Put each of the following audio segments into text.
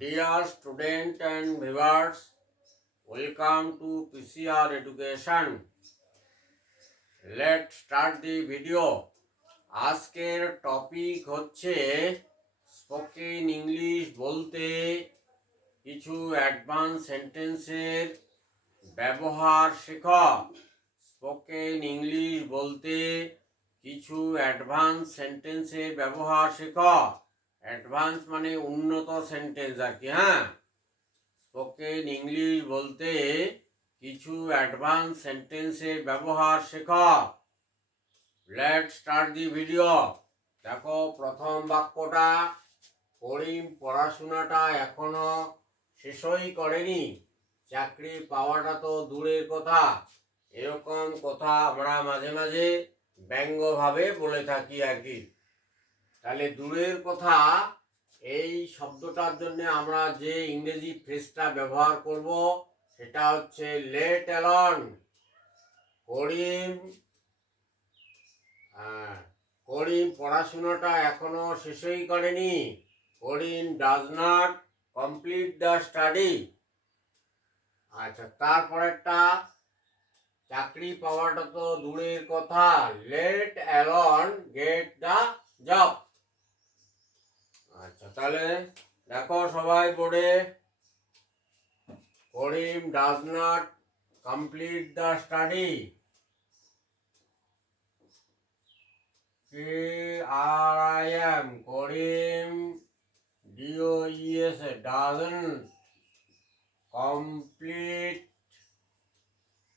Dear student and viewers, welcome to PCR Education. Let's start the video. আজকের টপিক হচ্ছে spoken English বলতে কিছু অ্যাডভান্স সেন্টেন্সের ব্যবহার শেখা। স্পোকেন ইংলিশ বলতে কিছু অ্যাডভান্স সেন্টেন্সের ব্যবহার শেখা। অ্যাডভান্স মানে উন্নত সেন্টেন্স আর কি। স্পোকেন ইংলিশ বলতে কিছু অ্যাডভান্স সেন্টেন্সের ব্যবহার শেখা। Let's start the video. দেখো প্রথম বাক্যটা, করিম পড়াশোনাটা এখনো শেষই করেনি, চাকরি পাওয়াটা তো দূরের কথা। এরকম কথা আমরা মাঝে মাঝে ব্যঙ্গভাবে বলে থাকি আর কি। তাহলে দূরের কথা এই শব্দটার জন্য আমরা যে ইংরেজি ফ্রেজটা ব্যবহার করব সেটা হচ্ছে লেট অ্যালন। করিম পড়াশোনাটা এখনো শেষই করেনি। Karim does not complete the study. আচ্ছা, তারপরেরটা, চাকরি পাওয়াটা তো দূরের কথা, let alone get the job. আচ্ছা, তাহলে দেখো সবাই বোর্ডে, Karim does not complete the study. KRIM, Karim DOES doesn't complete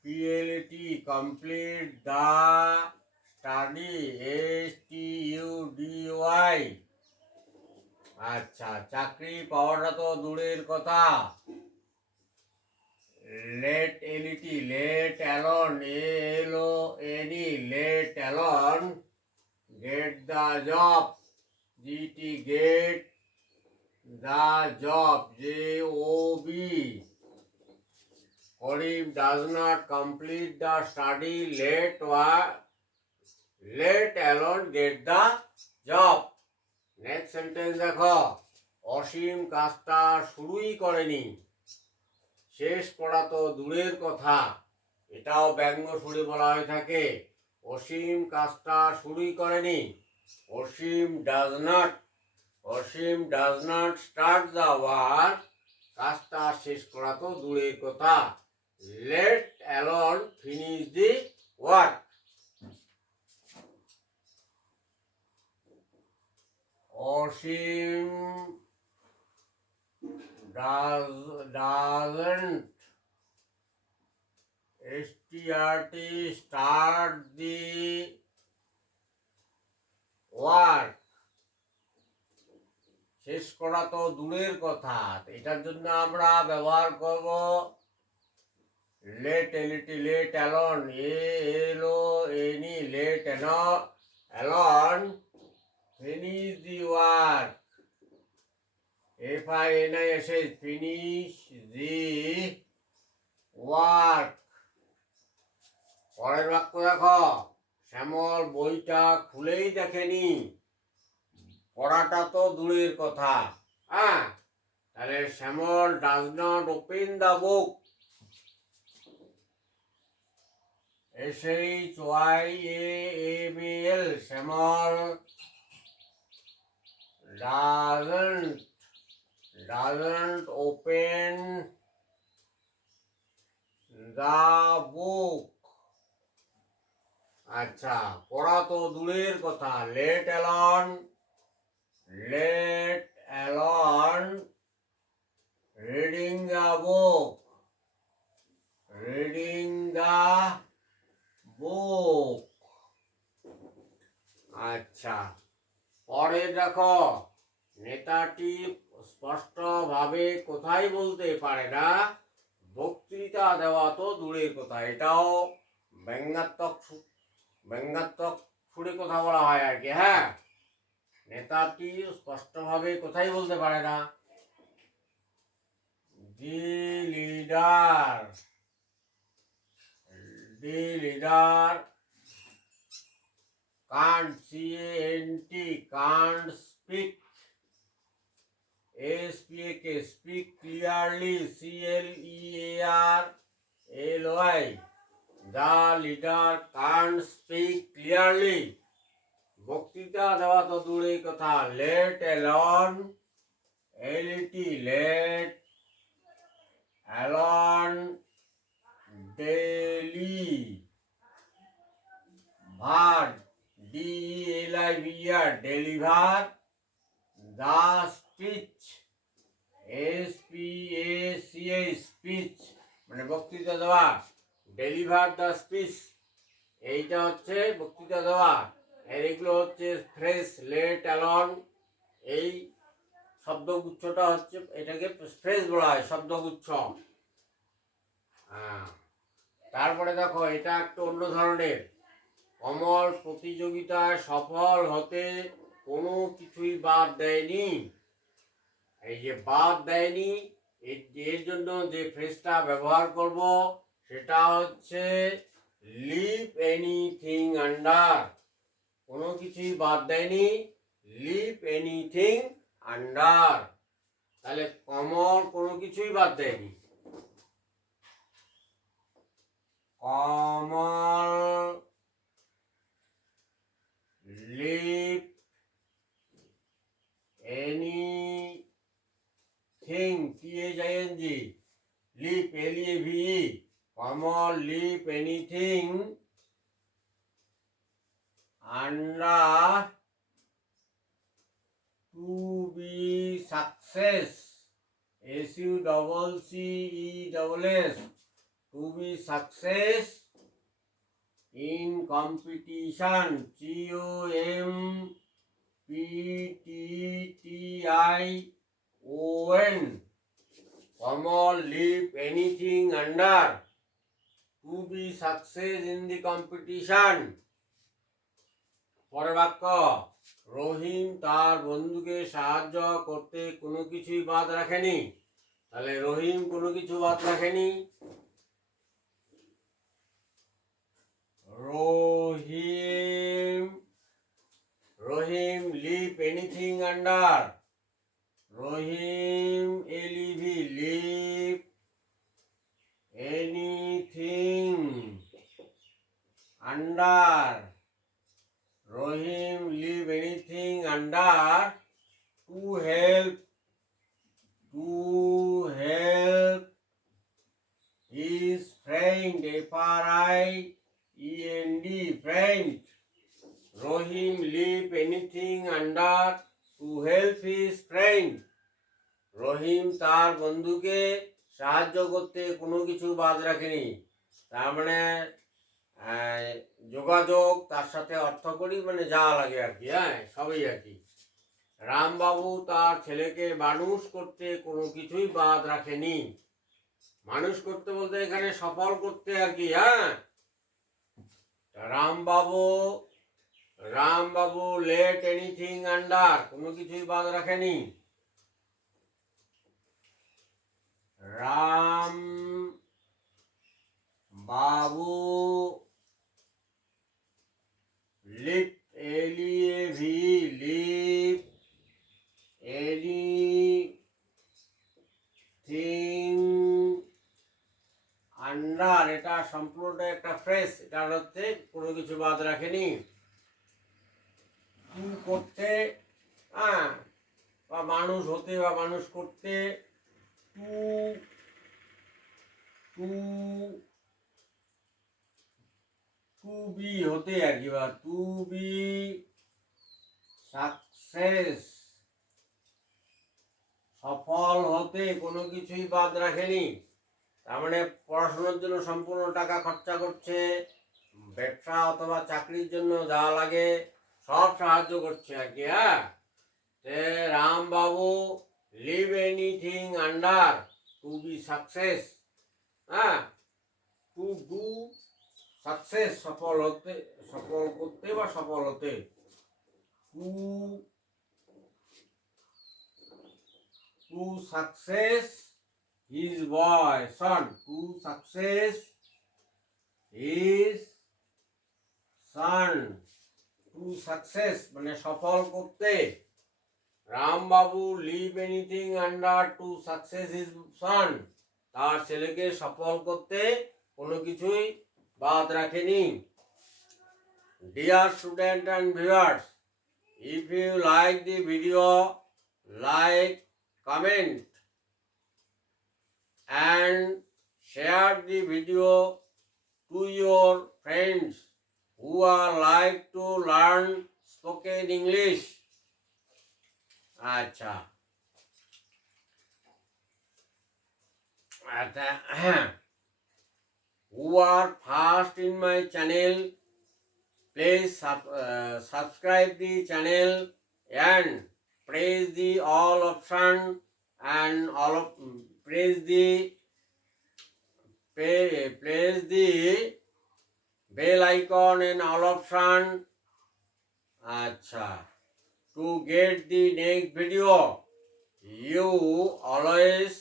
PLT complete the study STUDY। আচ্ছা, চাকরি পাওয়াটা তো দূরের কথা, let L E T let alone ALONE let alone get the job GT get the job JOB। Karim does not complete the study let alone get the job. Next sentence দেখো, অসীম কাজটা শুরুই করেনি, শেষ করা তো দূরের কথা। এটাও ব্যঙ্গ সুরে বলা হয়ে থাকে। অসীম কাজটা শুরুই করেনি, Asim does not start the work, কাজটা শেষ করা তো দূরের কথা, let alone finish the work. Asim doesn't start the work, শেষ করা তো দূরের কথা। এটার জন্য আমরা ব্যবহার করব let L E T let alone ALONE let alone finish the work FINISH finish the work. পরের বাক্য দেখো, শ্যামল বইটা খুলেই দেখেনি, পড়াটা তো দূরের কথা। তাহলে Shyamal does not open the book SHYAML Shyamal doesn't open the book। আচ্ছা, পড়া তো দূরের কথা, let alone reading the book. আচ্ছা, পরে দেখো, নেতাটি স্পষ্টভাবে কোথায় বলতে পারে না, বক্তৃতা দেওয়া তো দূরের কথা। এটাও ব্যঙ্গাত্মক সুরে কথা বলা হয় আর কি। নেতাটি স্পষ্টভাবে কোথায় বলতে পারে না, দি leader can't CANT can't speak SPAK, speak clearly, CLEARLY. The leader can't speak clearly. বক্তৃতা দেওয়া তো দূরের কথা, let alone deliver the speech, speech মানে বক্তৃতা দেওয়া, ডেলিভার দ্য স্পিচ এইটা হচ্ছে বক্তৃতা দেওয়া। আর এগুলো হচ্ছে ফ্রেশ, লেট অ্যালন, এই শব্দগুচ্ছটা হচ্ছে, এটাকে ফ্রেশ বলা হয়, শব্দগুচ্ছ। তারপরে দেখো এটা একটু অন্য ধরনের। কমল প্রতিযোগিতায় সফল হতে কোনো কিছুই বাদ দেয়নি। এই যে বাদ দেয়নি, এর জন্য যে ফ্রেজটা ব্যবহার করব সেটা হচ্ছে লিভ এনিথিং আন্ডার। কোনো কিছুই বাদ দেয়নি, লিভ এনিথিং আন্ডার। তাহলে কমল কোনো কিছুই বাদ দেয়নি। Kamal leave anything, THING, leave LEAVE, Kamal leave anything under to be success, SUCCESS, to be success in competition, COMPTION, Kamal leave anything under to be success in the competition। পরের বাক্য, রহিম তার বন্ধুকে সাহায্য করতে কোনো কিছুই বাদ রাখেনি। তাহলে রহিম কোনো কিছু বাদ রাখেনি। Rahim leave anything under, Rahim LEV, leave anything under, Rahim leave anything under to help his friend, FRIEND, friend. Rahim leave anything under to help his friend. Rahim তার বন্ধুকে সাহায্য করতে কোনো কিছু বাদ রাখেনি। তার মানে যোগাযোগ, তার সাথে অর্থকরী, মানে যা লাগে আর কি, সবই আর কি। রামবাবু তার ছেলেকে মানুষ করতে কোনো কিছুই বাদ রাখেনি। মানুষ করতে বলতে এখানে সফল করতে আর কি। রামবাবু লেট এনিথিং আন্ডার, কোনো কিছুই বাদ রাখেনি। Ram Babu leave LEAV, leave anything under, এটা সম্পূর্ণটা একটা ফ্রেজ, এটা হচ্ছে কোনো কিছু বাদ রাখেনি। টু করতে, বা মানুষ হতে বা মানুষ করতে, টু বি হতে আর কি, বা টু বি সাকসেস, সফল হতে কোনো কিছুই বাদ রাখেনি। তার মানে পড়াশোনার জন্য সম্পূর্ণ টাকা খরচা করছে, ব্যবসা অথবা চাকরির জন্য যা লাগে সব সাহায্য করছে আর কি। Rambabu leave anything under to be success, to do success, সফল হতে, সফল করতে বা সফল হতে। To success his boy son, to success his son, to success মানে সফল করতে, Ram Babu leave anything under to success his son. তার ছেলেকে সফল করতে কোনো কিছুই বাদ রাখেনি। Dear student and viewers, if you like the video, like, comment and share the video to your friends who are like to learn spoken English. আচ্ছা who are first in my channel, please subscribe the channel and press the all option and press the bell icon and all option. Acha. To get the next video, you always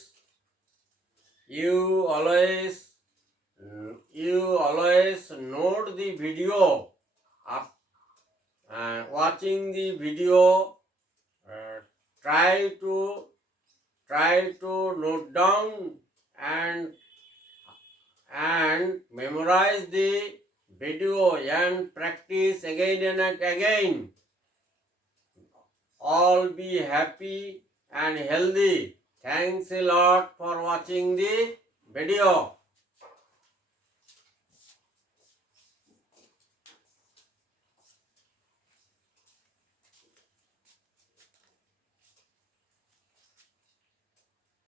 note the video. Watching the video, try to note down and memorize the video and practice again and again. All be happy and healthy. Thanks a lot for watching the video.